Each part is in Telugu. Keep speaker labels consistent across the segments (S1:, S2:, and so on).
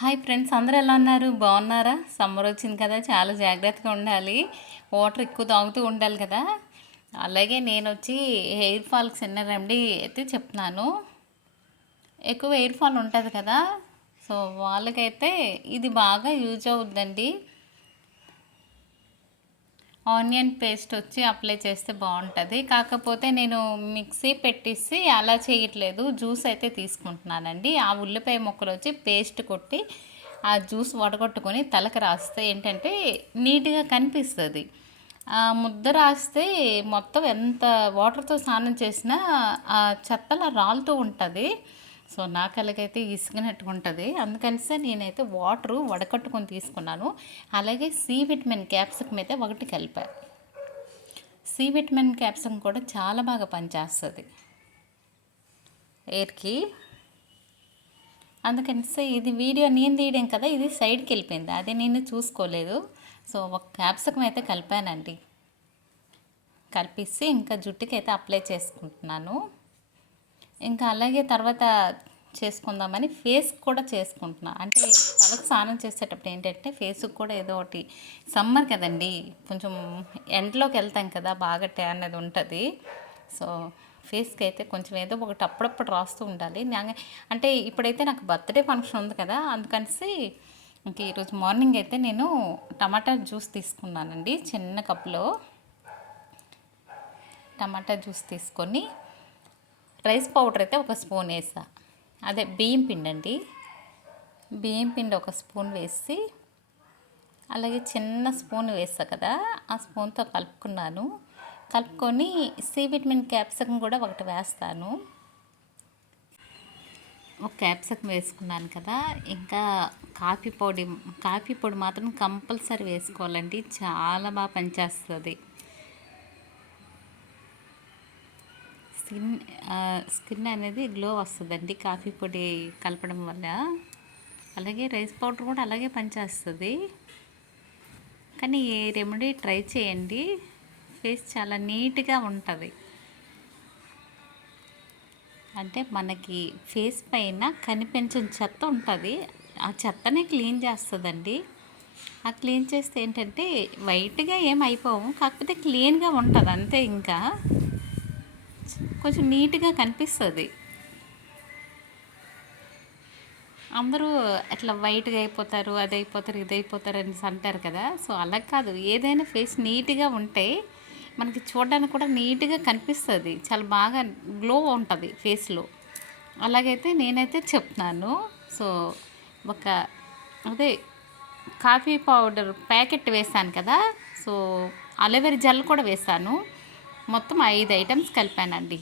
S1: హాయ్ ఫ్రెండ్స్ అందరూ ఎలా ఉన్నారు? బాగున్నారా? సమ్మర్ వచ్చింది కదా చాలా జాగ్రత్తగా ఉండాలి. వాటర్ ఎక్కువ తాగుతూ ఉండాలి కదా. అలాగే నేను వచ్చి హెయిర్ ఫాల్కి చిన్న రెమెడీ అయితే చెప్తున్నాను. ఎక్కువ హెయిర్ ఫాల్ ఉంటుంది కదా సో వాళ్ళకైతే ఇది బాగా యూజ్ అవుద్దండి. ఆనియన్ పేస్ట్ వచ్చి అప్లై చేస్తే బాగుంటుంది. కాకపోతే నేను మిక్సీ పెట్టేసి అలా చేయట్లేదు. జ్యూస్ అయితే తీసుకుంటున్నానండి. ఆ ఉల్లిపాయ ముక్కలు వచ్చి పేస్ట్ కొట్టి ఆ జ్యూస్ వడగొట్టుకొని తలకు రాస్తే ఏంటంటే నీట్గా కనిపిస్తుంది. ముద్ద రాస్తే మొత్తం ఎంత వాటర్తో స్నానం చేసినా ఆ చెత్తలా రాలుతూ ఉంటుంది. సో నాకు అలాగైతే ఇసుకినట్టుగా ఉంటుంది అందుకనిసే నేనైతే వాటరు వడకట్టుకొని తీసుకున్నాను. అలాగే సి విటమిన్ క్యాప్సికం అయితే ఒకటి కలిపా. సి విటమిన్ క్యాప్సికం కూడా చాలా బాగా పనిచేస్తుంది. ఎయిర్కి. అందుకనిసే ఇది వీడియో నేను తీయడం కదా ఇది సైడ్కి వెళ్ళిపోయింది అదే నేను చూసుకోలేదు. సో ఒక క్యాప్సికం అయితే కలిపానండి. కలిపిసి ఇంకా జుట్టుకి అయితే అప్లై చేసుకుంటున్నాను. ఇంకా అలాగే తర్వాత చేసుకుందామని ఫేస్ కూడా చేసుకుంటున్నా. అంటే తలకు స్నానం చేసేటప్పుడు ఏంటంటే ఫేస్కి కూడా ఏదో ఒకటి సమ్మర్ కదండి కొంచెం ఎండలోకి వెళ్తాం కదా బాగా ట్యాన్ అది ఉంటుంది. సో ఫేస్కి అయితే కొంచెం ఏదో ఒకటి అప్పుడప్పుడు రాస్తూ ఉండాలి. నా- అంటే ఇప్పుడైతే నాకు బర్త్డే ఫంక్షన్ ఉంది కదా అందుకనిసి ఇంక ఈరోజు మార్నింగ్ అయితే నేను టమాటా జ్యూస్ తీసుకున్నానండి చిన్న కప్లో టమాటా జ్యూస్ తీసుకొని రైస్ పౌడర్ అయితే ఒక స్పూన్ వేసా. అదే బియ్యం పిండి అండి. బియ్యం పిండి ఒక స్పూన్ వేసి అలాగే చిన్న స్పూన్ వేసా కదా ఆ స్పూన్తో కలుపుకున్నాను. కలుపుకొని సి విటమిన్ క్యాప్సికం కూడా ఒకటి వేస్తాను. ఒక క్యాప్సికం వేసుకున్నాను కదా ఇంకా కాఫీ పొడి కాఫీ పొడి మాత్రం కంపల్సరీ వేసుకోవాలండి. చాలా బాగా పనిచేస్తుంది. స్కిన్ స్కిన్ అనేది గ్లో వస్తుందండి. కాఫీ పొడి కలపడం వల్ల. అలాగే రైస్ పౌడర్ కూడా అలాగే పనిచేస్తుంది. కానీ ఈ రెమెడీ ట్రై చేయండి. ఫేస్ చాలా నీట్గా ఉంటుంది. అంటే మనకి ఫేస్ పైన కనిపించని చెత్త ఉంటుంది. ఆ చెత్తనే క్లీన్ చేస్తుందండి. ఆ క్లీన్ చేస్తే ఏంటంటే వైట్గా ఏం కాకపోతే క్లీన్గా ఉంటుంది అంతే ఇంకా. కొంచెం నీట్గా కనిపిస్తుంది. అందరూ అట్లా వైట్గా అయిపోతారు అది అయిపోతారు ఇది అయిపోతారు అని అంటారు కదా. సో అలా కాదు. ఏదైనా ఫేస్ నీట్గా ఉంటే మనకి చూడడానికి కూడా నీట్గా కనిపిస్తుంది. చాలా బాగా గ్లో ఉంటుంది ఫేస్లో. అలాగైతే నేనైతే చెప్తున్నాను. సో ఒక అదే కాఫీ పౌడర్ ప్యాకెట్ వేసాను కదా. సో అలోవెరా జెల్ కూడా వేసాను. మొత్తం ఐదు ఐటమ్స్ కలిపానండి.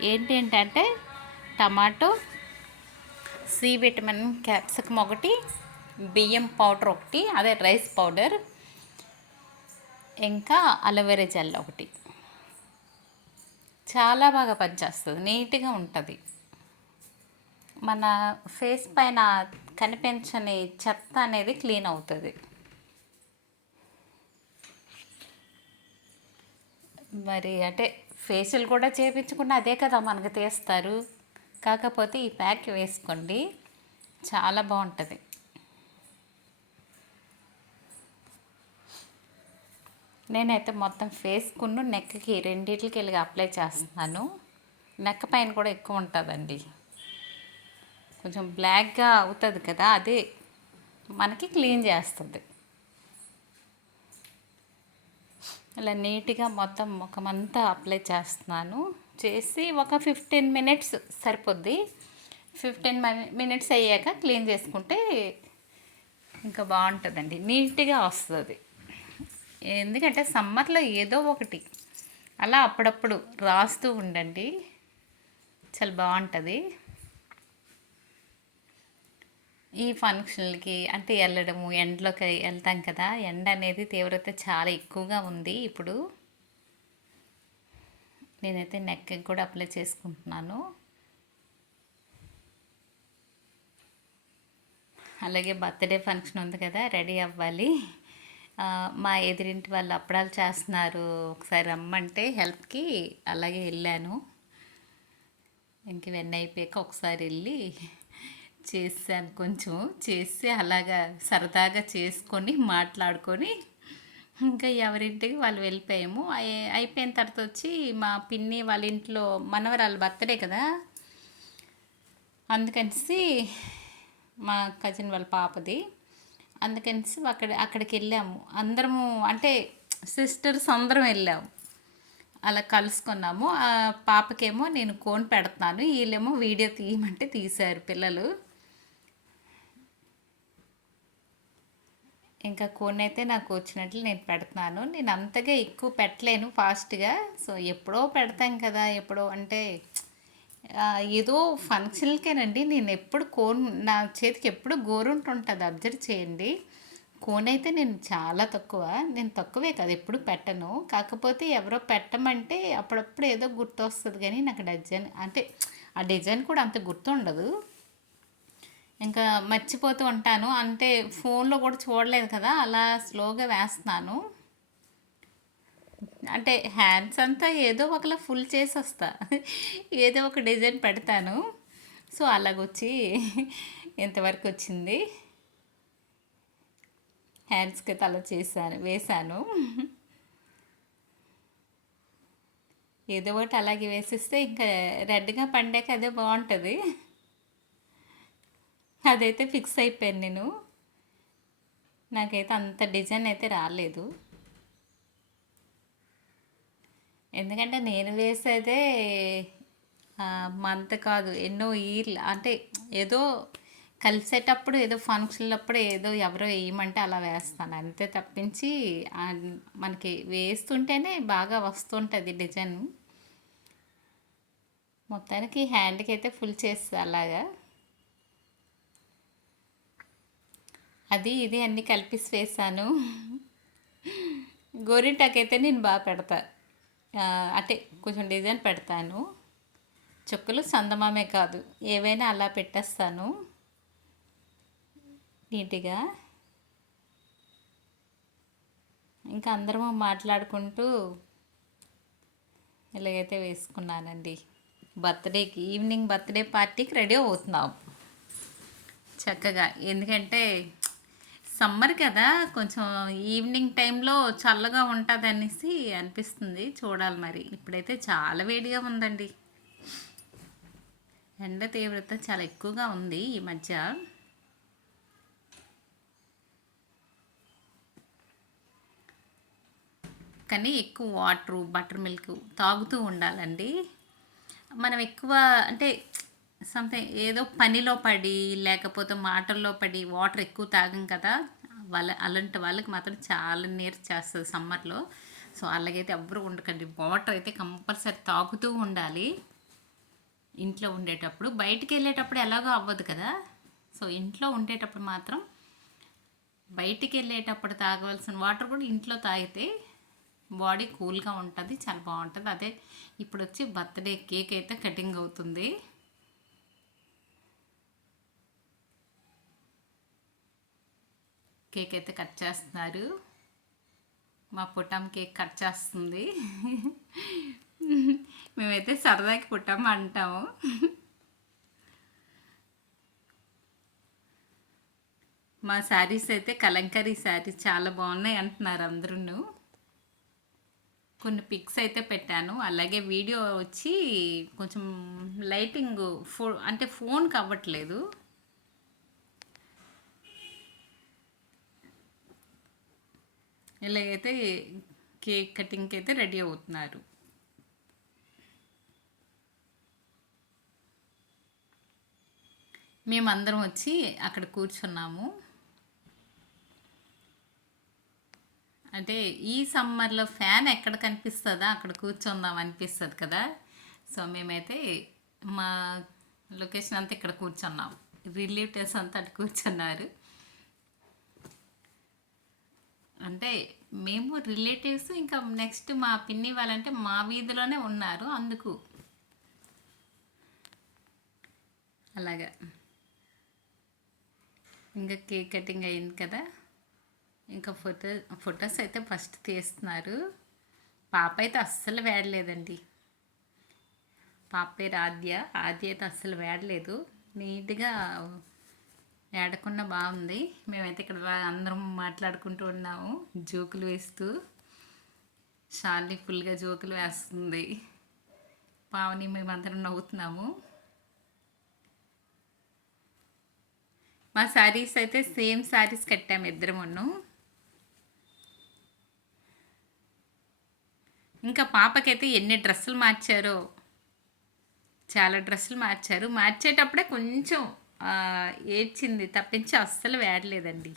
S1: ఏంటి ఏంటంటే టమాటో సి విటమిన్ క్యాప్సికమ్ ఒకటి బియ్యం పౌడర్ ఒకటి అదే రైస్ పౌడర్ ఇంకా అలోవెరా జెల్ ఒకటి. చాలా బాగా పనిచేస్తుంది నీట్గా ఉంటుంది. మన ఫేస్ పైన కనిపించని చెత్త అనేది క్లీన్ అవుతుంది. మరి అంటే ఫేషియల్ కూడా చేయించుకున్న అదే కదా మనకు తీస్తారు. కాకపోతే ఈ ప్యాక్ వేసుకోండి. చాలా బాగుంటుంది. నేనైతే మొత్తం ఫేస్కును నెక్కి రెండింటికి వెళ్ళి అప్లై చేస్తున్నాను. నెక్ పైన కూడా ఎక్కువ ఉంటుందండి. కొంచెం బ్లాక్గా అవుతుంది కదా అదే మనకి క్లీన్ చేస్తుంది. ఇలా నీట్గా మొత్తం ముఖమంతా అప్లై చేస్తున్నాను. చేసి ఒక ఫిఫ్టీన్ మినిట్స్ సరిపోద్ది. ఫిఫ్టీన్ మినిట్స్ అయ్యాక క్లీన్ చేసుకుంటే ఇంకా బాగుంటుందండి. నీట్గా వస్తుంది. ఎందుకంటే సమ్మర్లో ఏదో ఒకటి అలా అప్పుడప్పుడు రాస్తూ ఉండండి. చాలా బాగుంటుంది. ఈ ఫంక్షన్లకి అంటే వెళ్ళడము ఎండలోకి వెళ్తాం కదా ఎండ అనేది తీవ్రత చాలా ఎక్కువగా ఉంది ఇప్పుడు. నేనైతే నెక్కి కూడా అప్లై చేసుకుంటున్నాను. అలాగే బర్త్డే ఫంక్షన్ ఉంది కదా రెడీ అవ్వాలి. మా ఎదురింటి వాళ్ళు అప్పడాలు చేస్తున్నారు. ఒకసారి రమ్మంటే హెల్ప్కి అలాగే వెళ్ళాను ఇంక ఇవన్నీ అయిపోయాక ఒకసారి వెళ్ళి చేశాను. కొంచెం చేసి అలాగా సరదాగా చేసుకొని మాట్లాడుకొని ఇంకా ఎవరింటికి వాళ్ళు వెళ్ళిపోయాము. అయిపోయిన తర్వాత వచ్చి మా పిన్ని వాళ్ళ ఇంట్లో మనవరాలు బర్త్డే కదా. అందుకనేసి మా కజిన్ వాళ్ళ పాపది. అందుకనేసి అక్కడ అక్కడికి వెళ్ళాము. అందరము అంటే సిస్టర్స్ అందరం వెళ్ళాము. అలా కలుసుకున్నాము. ఆ పాపకేమో నేను కోన్ పెడుతున్నాను. వీళ్ళేమో వీడియో తీయమంటే తీశారు పిల్లలు. ఇంకా కోన్ అయితే నాకు వచ్చినట్లు నేను పెడుతున్నాను. నేను అంతగా ఎక్కువ పెట్టలేను ఫాస్ట్గా. సో ఎప్పుడో పెడతాం కదా ఎప్పుడో అంటే ఏదో ఫంక్షన్లకేనండి నేను ఎప్పుడు కోన్ నా చేతికి ఎప్పుడు గోరుంటుంటుంది అబ్జర్వ్ చేయండి. కోన్ అయితే నేను చాలా తక్కువ. నేను తక్కువే కదా ఎప్పుడు పెట్టను. కాకపోతే ఎవరో పెట్టమంటే అప్పుడప్పుడు ఏదో గుర్తొస్తుంది కానీ నాకు డిజైన్ అంటే ఆ డిజైన్ కూడా అంత గుర్తుండదు. ఇంకా మర్చిపోతూ ఉంటాను. అంటే ఫోన్లో కూడా చూడలేదు కదా అలా స్లోగా వేస్తున్నాను. అంటే హ్యాండ్స్ అంతా ఏదో ఒకలా ఫుల్ చేసి వస్తా ఏదో ఒక డిజైన్ పెడతాను. సో అలాగొచ్చి ఇంతవరకు వచ్చింది. హ్యాండ్స్కి తల చేశాను వేశాను. ఏదో ఒకటి అలాగే వేసిస్తే ఇంకా రెడ్గా పండాక అదే బాగుంటుంది. అదైతే ఫిక్స్ అయిపోయాను నేను. నాకైతే అంత డిజైన్ అయితే రాలేదు. ఎందుకంటే నేను వేసేదే మంత్ కాదు ఎన్నో ఇయర్లు అంటే ఏదో కలిసేటప్పుడు ఏదో ఫంక్షన్లప్పుడు ఏదో ఎవరో వేయమంటే అలా వేస్తాను. అంతే తప్పించి మనకి వేస్తుంటేనే బాగా వస్తుంటుంది డిజైన్. మొత్తానికి హ్యాండ్కి అయితే ఫుల్ చేస్తా అలాగా. అది ఇది అన్నీ కలిపి వేసాను. గోరింటాకైతే నేను బాగా పెడతా. అంటే కొంచెం డిజైన్ పెడతాను. చుక్కలు సందమామే కాదు. ఏవైనా అలా పెట్టేస్తాను. నీట్గా. ఇంకా అందరము మాట్లాడుకుంటూ ఇలాగైతే వేసుకున్నానండి. బర్త్డేకి ఈవినింగ్ బర్త్డే పార్టీకి రెడీ అవుతున్నాం. చక్కగా. ఎందుకంటే సమ్మర్ కదా కొంచెం ఈవినింగ్ టైంలో చల్లగా ఉంటుంది అనేసి అనిపిస్తుంది చూడాలి మరి. ఇప్పుడైతే చాలా వేడిగా ఉందండి. ఎండ తీవ్రత చాలా ఎక్కువగా ఉంది ఈ మధ్య. కానీ ఎక్కువ వాటరు బటర్ మిల్క్ తాగుతూ ఉండాలండి. మనం ఎక్కువ అంటే సంథింగ్ ఏదో పనిలో పడి లేకపోతే మాటల్లో పడి వాటర్ ఎక్కువ తాగం కదా వాళ్ళ అలాంటి వాళ్ళకి మాత్రం చాలా నీరు చేస్తుంది సమ్మర్లో సో అలాగైతే ఎవ్వరు ఉండకండి. వాటర్ అయితే కంపల్సరీ తాగుతూ ఉండాలి. ఇంట్లో ఉండేటప్పుడు బయటికి వెళ్ళేటప్పుడు ఎలాగో అవ్వదు కదా. సో ఇంట్లో ఉండేటప్పుడు మాత్రం బయటికి వెళ్ళేటప్పుడు తాగవలసిన వాటర్ కూడా ఇంట్లో తాగితే బాడీ కూల్గా ఉంటుంది చాలా బాగుంటుంది. అదే ఇప్పుడు వచ్చి బర్త్డే కేక్ అయితే కటింగ్ అవుతుంది. కేక్ అయితే కట్ చేస్తున్నారు. మా పుట్టం కేక్ కట్ చేస్తుంది. మేమైతే సరదాకి పుట్టం అంటాము. మా శారీస్ అయితే కలంకరీ శారీస్ చాలా బాగున్నాయి అంటున్నారు అందరూ కొన్ని పిక్స్ అయితే పెట్టాను. అలాగే వీడియో వచ్చి కొంచెం లైటింగ్ ఫో అంటే ఫోన్కి అవ్వట్లేదు ఇలాగైతే కేక్ కటింగ్కి అయితే రెడీ అవుతున్నారు. మేమందరం వచ్చి అక్కడ కూర్చున్నాము. అంటే ఈ సమ్మర్లో ఫ్యాన్ ఎక్కడ కనిపిస్తుందా? అక్కడ కూర్చుందాం అనిపిస్తుంది కదా. సో మేమైతే మా లొకేషన్ అంతా ఇక్కడ కూర్చున్నాం. రిలేటివ్స్ అంతా అటు కూర్చున్నారు. అంటే మేము రిలేటివ్స్ ఇంకా నెక్స్ట్ మా పిన్ని వాళ్ళంటే మా వీధిలోనే ఉన్నారు అందుకు. అలాగా. ఇంకా కేక్ కటింగ్ అయింది కదా. ఇంకా ఫోటో ఫొటోస్ అయితే ఫస్ట్ తీస్తున్నారు. పాప అయితే అస్సలు వేడలేదండి. పాప పేరు ఆద్య. ఆద్య అయితే అస్సలు వేడలేదు. నీట్గా ఏడకుండా బాగుంది. మేమైతే ఇక్కడ అందరం మాట్లాడుకుంటూ ఉన్నాము. జోకులు వేస్తూ. షాలి ఫుల్గా జోకులు వేస్తుంది. పావని మేమందరం నవ్వుతున్నాము. మా శారీస్ అయితే సేమ్ శారీస్ కట్టాము ఇద్దరమును ఇంకా పాపకైతే ఎన్ని డ్రెస్సులు మార్చారో. చాలా డ్రెస్సులు మార్చారు. మార్చేటప్పుడే కొంచెం ఏడ్చింది తప్పించి అస్సలు వేడలేదండి.